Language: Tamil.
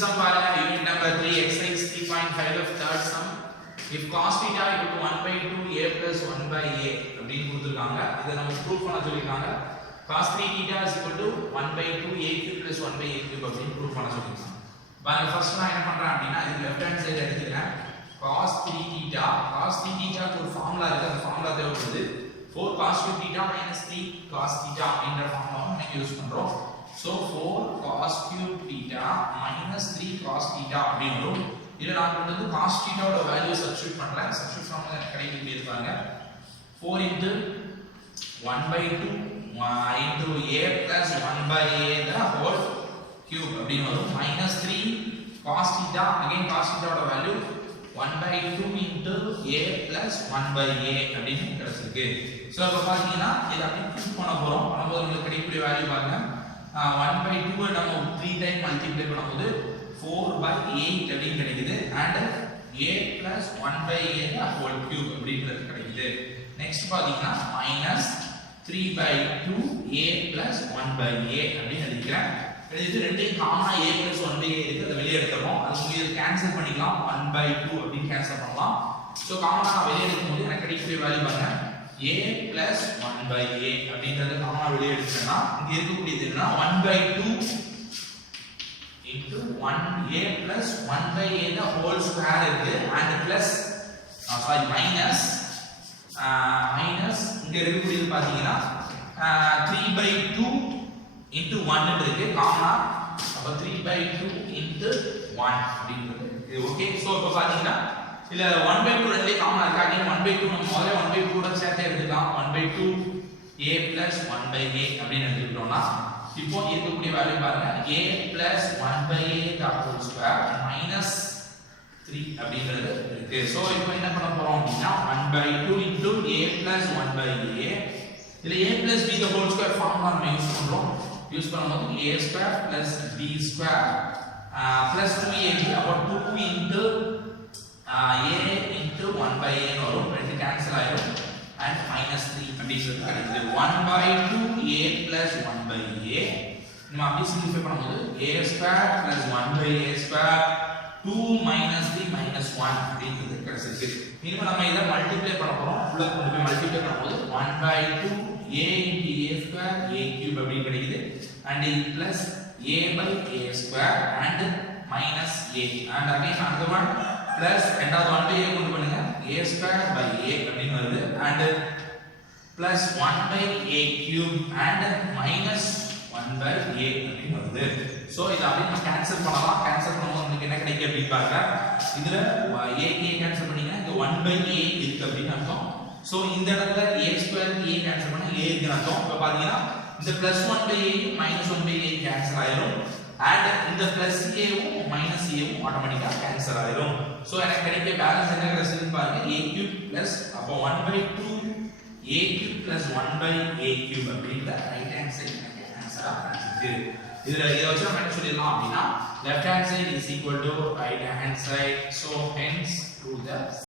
sum பாருங்க unit number 3 exercise 3.5 of third sum. If cos theta equal to 1 by 2 a plus 1 by a அப்படினு கொடுத்திருக்காங்க. இத நம்ம ப்ரூவ் பண்ண சொல்லிருக்காங்க. cos 3 theta is equal to 1 by 2 a cube plus 1 by a cube அப்படினு ப்ரூவ் பண்ண சொல்லிருக்காங்க. பாருங்க ஃபர்ஸ்ட் நான் என்ன பண்றேன் அப்படினா இது லெஃப்ட் ஹேண்ட் சைடு எடுத்துக்கிறேன். cos 3 theta க்கு ஒரு ஃபார்முலா இருக்கு. அந்த ஃபார்முலா தேவைப்படுது. 4 cos 2 theta minus 3 cos theta அப்படிங்கற ஃபார்முலாவை நம்ம யூஸ் பண்றோம். So 4 cos cube theta minus 3 cos theta அப்படினு வரும். இத நான் வந்து cos theta ஓட வேல்யூ சப்ஸ்டிட்யூட் பண்றேன். சப்ஸ்டிட்யூட் பண்ணா எனக்கு கிடைக்கும் இருக்காங்க. 4 into 1 by 2 into a plus 1 by a the whole cube அப்படினு வரும். minus 3 cos theta again cos theta ஓட value 1 by 2 into a plus 1 by a அப்படினு கிடைச்சிருக்கு. சோ அப்ப பாத்தீங்கன்னா இத அப்படியே க்யூப் பண்ண போறோம். பண்ணும்போது நமக்கு கிடைக்கக்கூடிய வேல்யூ பாருங்க 1 by 2 நம்ம 3 டைம் மல்டிப்ளை பண்ணும்போது 4 by 8 அப்படினு கிடைக்குது and a plus 1 by a the whole cube அப்படிங்கிறது கிடைக்குது. நெக்ஸ்ட் பாத்தீங்கன்னா minus 3 by 2 a plus 1 by a அப்படினு எழுதிக்கிறேன். எழுதிட்டு ரெண்டையும் காமனா a plus 1 by a இருக்கு. அதை வெளிய எடுத்துறோம். அது உங்களுக்கு கேன்சல் பண்ணிக்கலாம். 1 by 2 அப்படினு கேன்சல் பண்ணலாம். சோ காமனா வெளிய எடுக்கும்போது எனக்கு கிடைக்கக்கூடிய வேல்யூ பாருங்க a plus 1 by a அப்படிங்கறது காமனா வெளிய எடுத்தேன்னா இங்க இருக்கக்கூடியது என்ன 1 by 2 into 1 a plus 1 by a the whole square இருக்கு and plus minus இங்க இருக்கக்கூடியது பாத்தீங்கன்னா 3 by 2 into 1 இருக்கு காமனா அப்ப 3 by 2 into 1 அப்படிங்கிறது இது ஓகே. சோ இப்ப பாத்தீங்கன்னா இல்ல 1 by 2 ரெண்டே காமனா இருக்கு. அகைன் 1 by 2 நம்ம முதல்ல 1 by 2 கூட சேர்த்து எடுத்துக்கலாம். 1 by 2 a plus 1 by a அப்படினு எடுத்துக்கிட்டோம்னா இப்போ இருக்கக்கூடிய வேல்யூ பாருங்க a plus 1 by a the whole square minus 3 அப்படிங்கிறது இருக்கு. சோ இப்போ என்ன பண்ண போறோம் அப்படினா 1 by 2 into a plus 1 by a இதுல a plus b the whole square formula நம்ம யூஸ் பண்றோம். யூஸ் பண்ணும்போது a square plus b square plus 2ab about 2 into a into 1 by a வரும். ரெண்டு கேன்சல் ஆயிடும் and minus 3 அப்படிங்கிறது கிடைக்குது. 1 by 2 a plus 1 by a நம்ம அப்படியே சிம்பிளிஃபை பண்ணும்போது a square plus 1 by a square 2 minus 3 minus 1 அப்படிங்கிறது கிடைச்சிருக்கு. இனிமே நம்ம இத மல்டிப்ளை பண்ண போறோம். உள்ள கொண்டு போய் மல்டிப்ளை பண்ணும்போது 1 by 2 a into a square a cube அப்படி கிடைக்குது and plus a by a square and minus a and again another one plus ரெண்டாவது 1 by a கொண்டு பண்ணுங்க a square by a அப்படினு வருது and plus 1 by a cube and minus 1 by a அப்படினு வருது. சோ இத அப்படியே நம்ம கேன்சல் பண்ணலாம். கேன்சல் பண்ணும்போது நமக்கு என்ன கிடைக்கும் அப்படி பாருங்க. இதுல a கேன்சல் பண்ணீங்கன்னா இங்க 1 by a இருக்கு அப்படினு அர்த்தம். சோ இந்த இடத்துல a square a கேன்சல் பண்ணா a இருக்குன்னு அர்த்தம். இப்ப பாத்தீங்கன்னா இந்த plus 1 by a minus 1 by a cancel ஆயிடும் and இந்த plus a வும் minus a வும் ஆட்டோமேட்டிக்கா கேன்சல் ஆயிடும். சோ எனக்கு கிடைக்க பேலன்ஸ் என்ன கிடைச்சதுன்னு பாருங்க a cube plus அப்ப 1 by 2 a cube plus 1 by a cube அப்படிங்கற ரைட் ஹேண்ட் சைடு எனக்கு ஆன்சரா கிடைச்சிருக்கு. இத வச்சு நம்ம என்ன சொல்லிடலாம் அப்படினா left hand side is equal to right hand side. So hence prove the